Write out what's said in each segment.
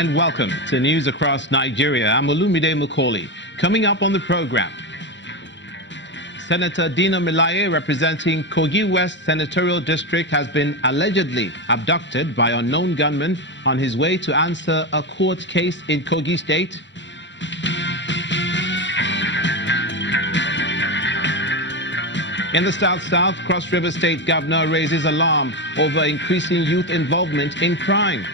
and welcome to News Across Nigeria. I'm Olumide Macaulay. Coming up on the program, Senator Dino Melaye, representing Kogi West Senatorial District, has been allegedly abducted by unknown gunmen on his way to answer a court case in Kogi State. In the South, Cross River State Governor raises alarm over increasing youth involvement in crime.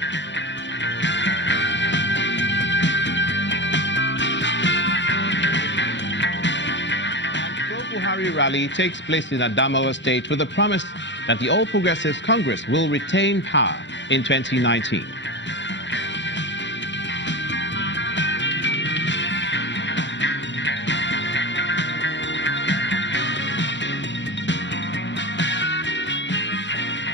The rally takes place in Adamawa State with a promise that the All Progressives Congress will retain power in 2019.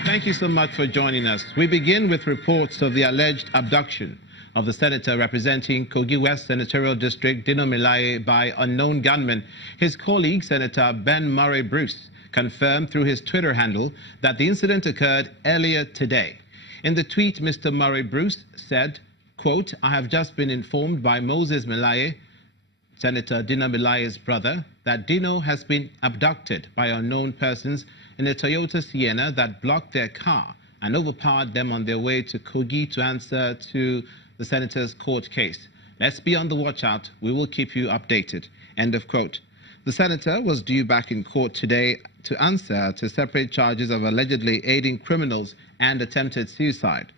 Thank you so much for joining us. We begin with reports of the alleged abduction of the senator representing Kogi West Senatorial District, Dino Melaye, by unknown gunmen. His colleague, Senator Ben Murray Bruce, confirmed through his Twitter handle that the incident occurred earlier today. In the tweet, Mr. Murray Bruce said, quote, "I have just been informed by Moses Melaye, Senator Dino Melaye's brother, that Dino has been abducted by unknown persons in a Toyota Sienna that blocked their car and overpowered them on their way to Kogi to answer to the senator's court case. Let's be on the watch out. We will keep you updated." End of quote. The senator was due back in court today to answer to separate charges of allegedly aiding criminals and attempted suicide.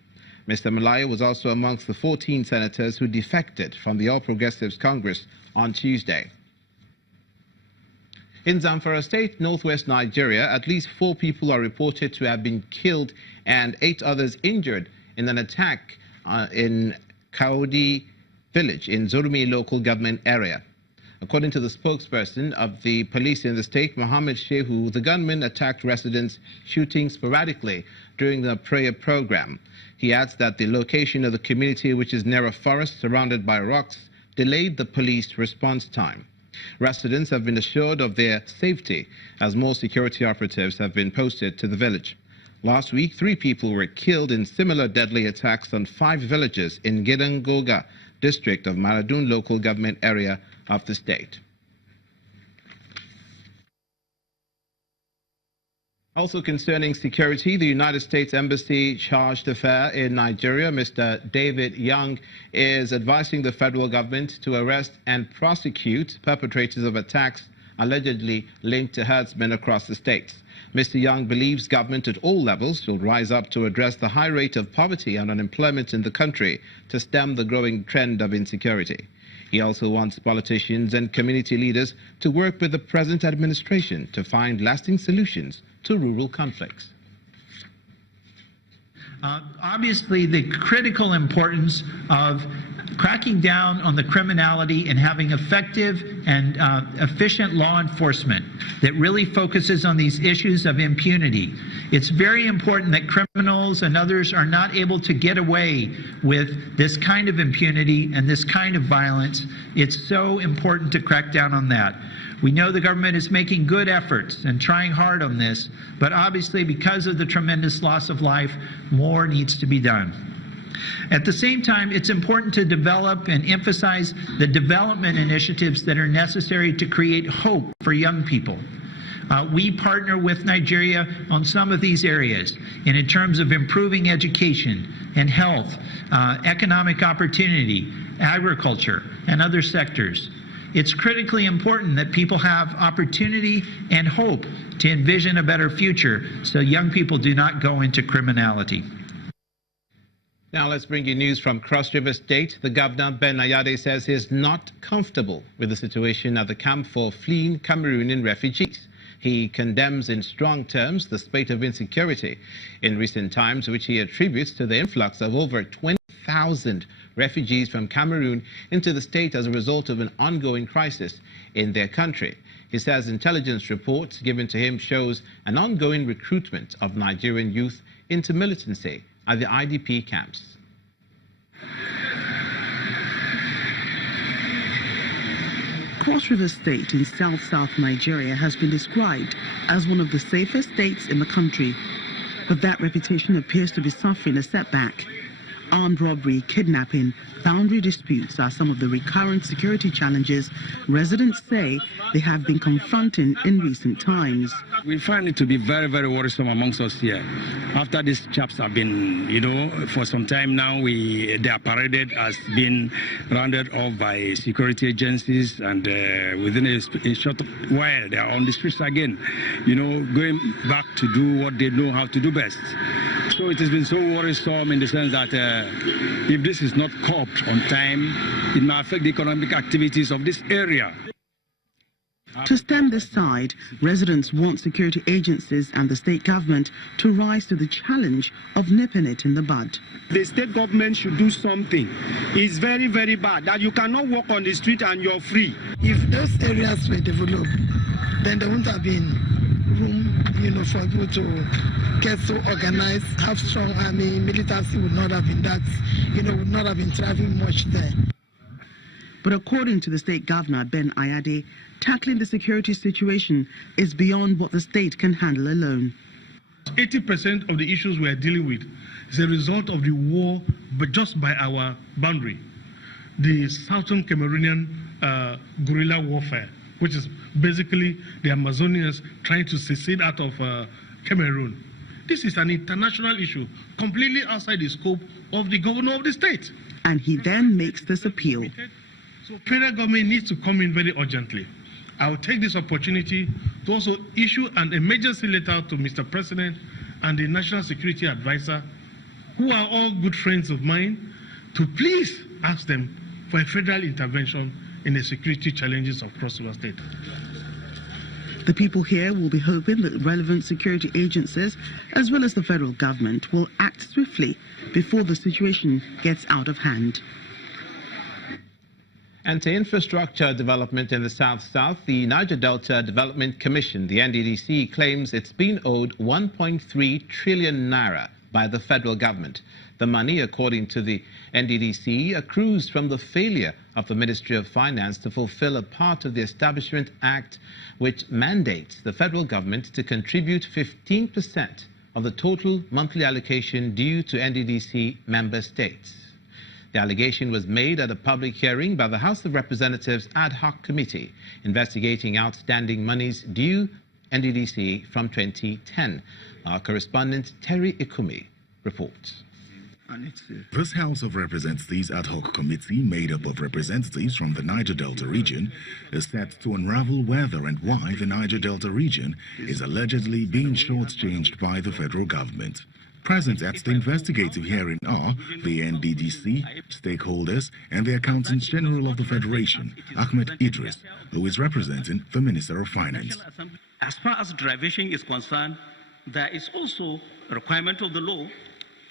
Mr. Melaye was also amongst the 14 senators who defected from the All Progressives Congress on Tuesday. In Zamfara State, northwest Nigeria, at least 4 people are reported to have been killed and 8 others injured in an attack in Kaudi village in Zurmi local government area. According to the spokesperson of the police in the state, Mohammed Shehu, the gunmen attacked residents, shooting sporadically during the prayer program. He adds that the location of the community, which is near a forest surrounded by rocks, delayed the police response time. Residents have been assured of their safety as more security operatives have been posted to the village. Last week, 3 people were killed in similar deadly attacks on 5 villages in Gidangoga district of Maradun local government area of the state. Also concerning security, the United States Embassy charge d'affaires in Nigeria, Mr. David Young, is advising the federal government to arrest and prosecute perpetrators of attacks allegedly linked to herdsmen across the states. Mr. Young believes government at all levels should rise up to address the high rate of poverty and unemployment in the country to stem the growing trend of insecurity. He also wants politicians and community leaders to work with the present administration to find lasting solutions to rural conflicts. Obviously, the critical importance of cracking down on the criminality and having effective and efficient law enforcement that really focuses on these issues of impunity. It's very important that criminals and others are not able to get away with this kind of impunity and this kind of violence. It's so important to crack down on that. We know the government is making good efforts and trying hard on this, but obviously because of the tremendous loss of life, more needs to be done. At the same time, it's important to develop and emphasize the development initiatives that are necessary to create hope for young people. We partner with Nigeria on some of these areas, and in terms of improving education and health, economic opportunity, agriculture, and other sectors. It's critically important that people have opportunity and hope to envision a better future so young people do not go into criminality. Now let's bring you news from Cross River State. The governor, Ben Ayade, says he is not comfortable with the situation at the camp for fleeing Cameroonian refugees. He condemns in strong terms the spate of insecurity in recent times, which he attributes to the influx of over 20,000 refugees from Cameroon into the state as a result of an ongoing crisis in their country. He says intelligence reports given to him shows an ongoing recruitment of Nigerian youth into militancy at the IDP camps. Cross River State in South Nigeria has been described as one of the safest states in the country, but that reputation appears to be suffering a setback. Armed robbery, kidnapping, boundary disputes are some of the recurrent security challenges residents say they have been confronting in recent times. We find it to be very, very worrisome amongst us here. After these chaps have been, for some time now, they are paraded as being rounded off by security agencies, and within a short while they are on the streets again, going back to do what they know how to do best. So it has been so worrisome in the sense that if this is not coped on time, it may affect the economic activities of this area. To stem this tide, residents want security agencies and the state government to rise to the challenge of nipping it in the bud. The state government should do something. It's very, very bad that you cannot walk on the street and you're free. If those areas were developed, then there wouldn't have been room, for people to get so organized, have strong army. Militancy would not have been that, would not have been thriving much there. But according to the state governor, Ben Ayade, tackling the security situation is beyond what the state can handle alone. 80% of the issues we are dealing with is a result of the war, but just by our boundary. The Southern Cameroonian guerrilla warfare, which is basically the Amazonians trying to secede out of Cameroon. This is an international issue, completely outside the scope of the governor of the state. And he then makes this appeal. So federal government needs to come in very urgently. I will take this opportunity to also issue an emergency letter to Mr. President and the National Security Advisor, who are all good friends of mine, to please ask them for a federal intervention in the security challenges of Cross River State. The people here will be hoping that relevant security agencies, as well as the federal government, will act swiftly before the situation gets out of hand. And to infrastructure development in the South-South, the Niger Delta Development Commission, the NDDC, claims it's been owed 1.3 trillion naira by the federal government. The money, according to the NDDC, accrues from the failure of the Ministry of Finance to fulfill a part of the Establishment Act, which mandates the federal government to contribute 15% of the total monthly allocation due to NDDC member states. The allegation was made at a public hearing by the House of Representatives Ad Hoc Committee investigating outstanding monies due NDDC from 2010. Our correspondent Terry Ikumi reports. This House of Representatives Ad Hoc Committee, made up of representatives from the Niger Delta region, is set to unravel whether and why the Niger Delta region is allegedly being shortchanged by the federal government. Present at the investigative hearing are the NDDC, stakeholders, and the Accountant General of the Federation, Ahmed Idris, who is representing the Minister of Finance. As far as derivation is concerned, there is also a requirement of the law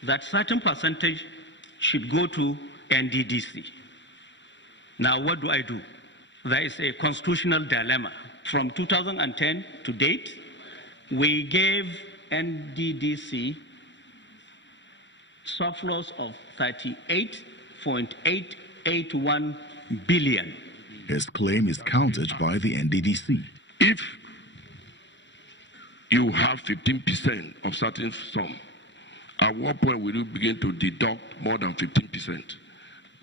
that certain percentage should go to NDDC. Now, what do I do? There is a constitutional dilemma. From 2010 to date, we gave NDDC surplus of 38.881 billion. His claim is countered by the NDDC. If you have 15% of certain sum, at what point will you begin to deduct more than 15%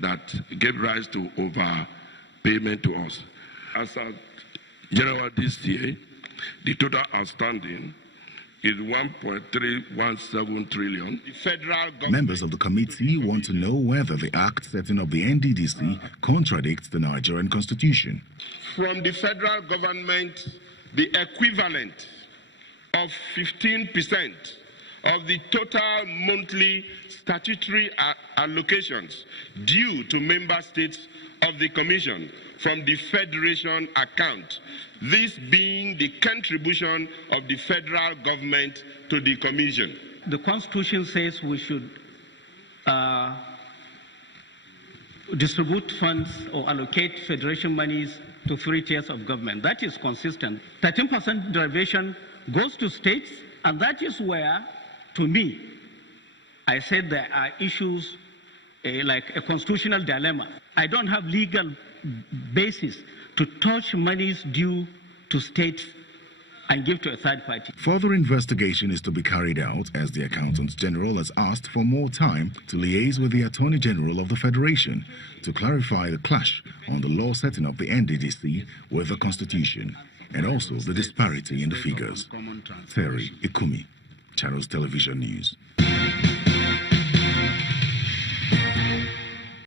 that gave rise to overpayment to us? As of January this year, the total outstanding is 1.317 trillion. The federal government... Members of the committee want to know whether the act setting up the NDDC contradicts the Nigerian constitution. From the federal government, the equivalent of 15% of the total monthly statutory allocations due to member states of the Commission from the Federation account, this being the contribution of the federal government to the Commission. The Constitution says we should distribute funds or allocate Federation monies to 3 tiers of government. That is consistent. 13% derivation goes to states, and that is where, to me, I said there are issues like a constitutional dilemma. I don't have legal basis to touch monies due to states and give to a third party. Further investigation is to be carried out as the Accountant General has asked for more time to liaise with the Attorney General of the Federation to clarify the clash on the law setting up the NDDC with the Constitution and also the disparity in the figures. Terry Ikumi, Channels Television News.